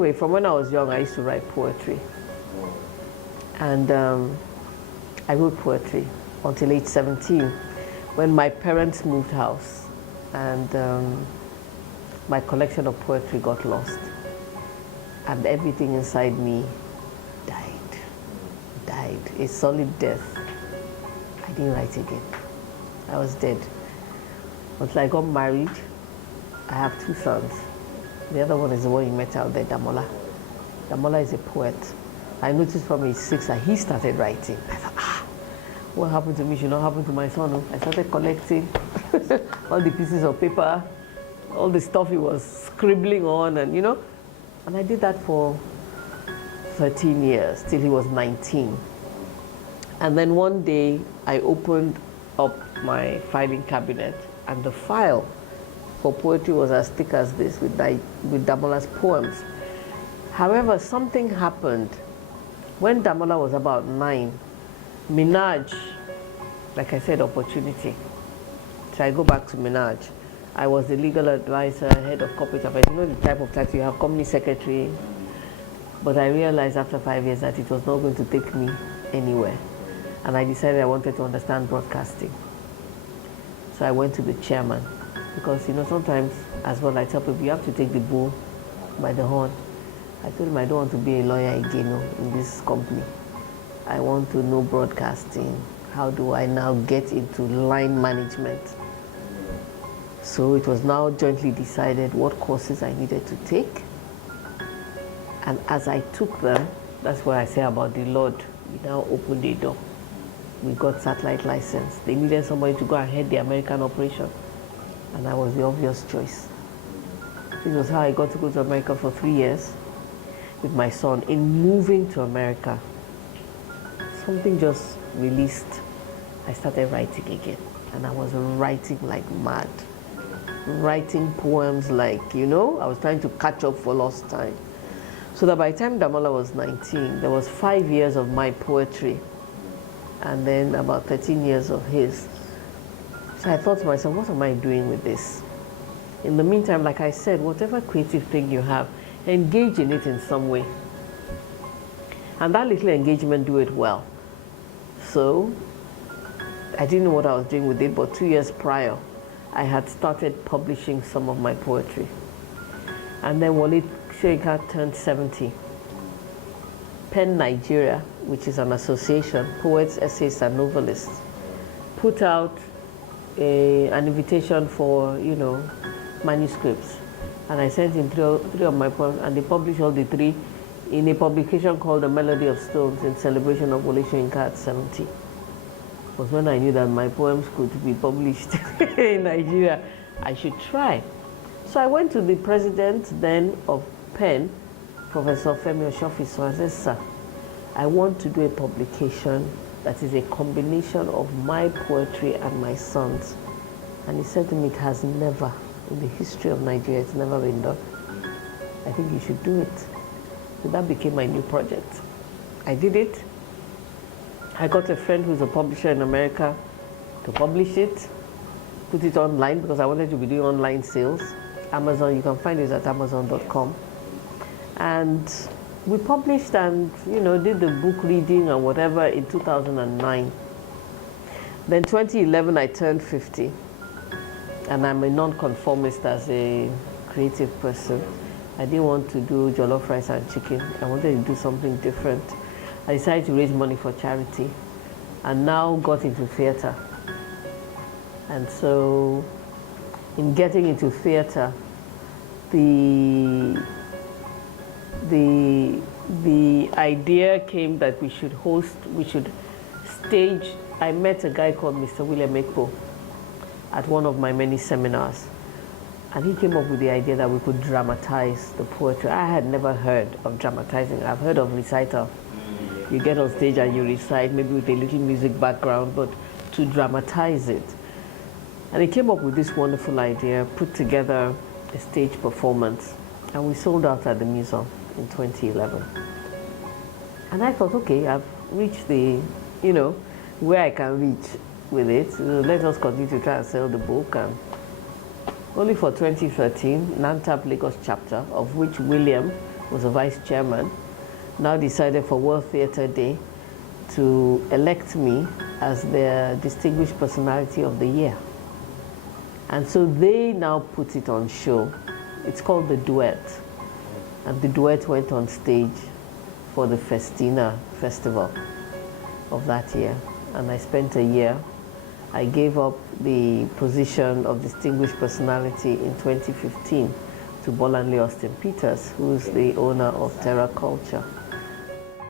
Anyway, from when I was young, I used to write poetry. And I wrote poetry until age 17 when my parents moved house and my collection of poetry got lost. And everything inside me died. A solid death. I didn't write again. I was dead. Until I got married, I have 2 sons. The other one is the one you met out there, Damola. Damola is a poet. I noticed from age 6 that he started writing. I thought, what happened to me should not happen to my son. I started collecting all the pieces of paper, all the stuff he was scribbling on, and and I did that for 13 years till he was 19. And then one day I opened up my filing cabinet and the file for poetry was as thick as this with Damola's poems. However, something happened. When Damola was about 9, Minaj, like I said, opportunity. So I go back to Minaj. I was the legal advisor, head of corporate affairs. You know the type of title you have, company secretary. But I realized after 5 years that it was not going to take me anywhere. And I decided I wanted to understand broadcasting. So I went to the chairman. Because sometimes, as well, I tell people, you have to take the bull by the horn. I told him I don't want to be a lawyer again in this company. I want to know broadcasting. How do I now get into line management? So it was now jointly decided what courses I needed to take. And as I took them, that's what I say about the Lord. He now opened the door. We got satellite license. They needed somebody to go and head the American operation. And I was the obvious choice. This was how I got to go to America for 3 years with my son. In moving to America, something just released. I started writing again. And I was writing like mad. Writing poems like, I was trying to catch up for lost time. So that by the time Damola was 19, there was 5 years of my poetry. And then about 13 years of his. So I thought to myself, what am I doing with this? In the meantime, like I said, whatever creative thing you have, engage in it in some way. And that little engagement, do it well. So I didn't know what I was doing with it, but 2 years prior, I had started publishing some of my poetry. And then Wale Soyinka turned 70. Pen Nigeria, which is an association, poets, essayists, and novelists, put out an invitation for, manuscripts. And I sent him three of my poems, and they published all the 3 in a publication called The Melody of Stones in celebration of Wale Soyinka at 70. It was when I knew that my poems could be published in Nigeria. I should try. So I went to the president then of Penn, Professor Femi Oshofiso, and said, sir, I want to do a publication that is a combination of my poetry and my son's. And he said to me, it has never, in the history of Nigeria, it's never been done. I think you should do it. So that became my new project. I did it. I got a friend who's a publisher in America to publish it, put it online because I wanted to be doing online sales. Amazon, you can find it at amazon.com. And we published and, did the book reading and whatever in 2009. Then 2011, I turned 50. And I'm a non-conformist as a creative person. I didn't want to do jollof rice and chicken. I wanted to do something different. I decided to raise money for charity and now got into theater. And so in getting into theater, the idea came that we should stage. I met a guy called Mr. William Ekpo at one of my many seminars. And he came up with the idea that we could dramatize the poetry. I had never heard of dramatizing. I've heard of recital. You get on stage and you recite, maybe with a little music background, but to dramatize it. And he came up with this wonderful idea, put together a stage performance, and we sold out at the museum in 2011. And I thought, okay, I've reached the, where I can reach with it. So let us continue to try and sell the book. And only for 2013, NANTAP Lagos chapter, of which William was a vice chairman, now decided for World Theatre Day to elect me as their Distinguished Personality of the Year. And so they now put it on show. It's called the Duet. And the Duet went on stage for the Festina Festival of that year. And I spent a year. I gave up the position of Distinguished Personality in 2015 to Bolanle Austin Peters, who's the owner of Terra Culture.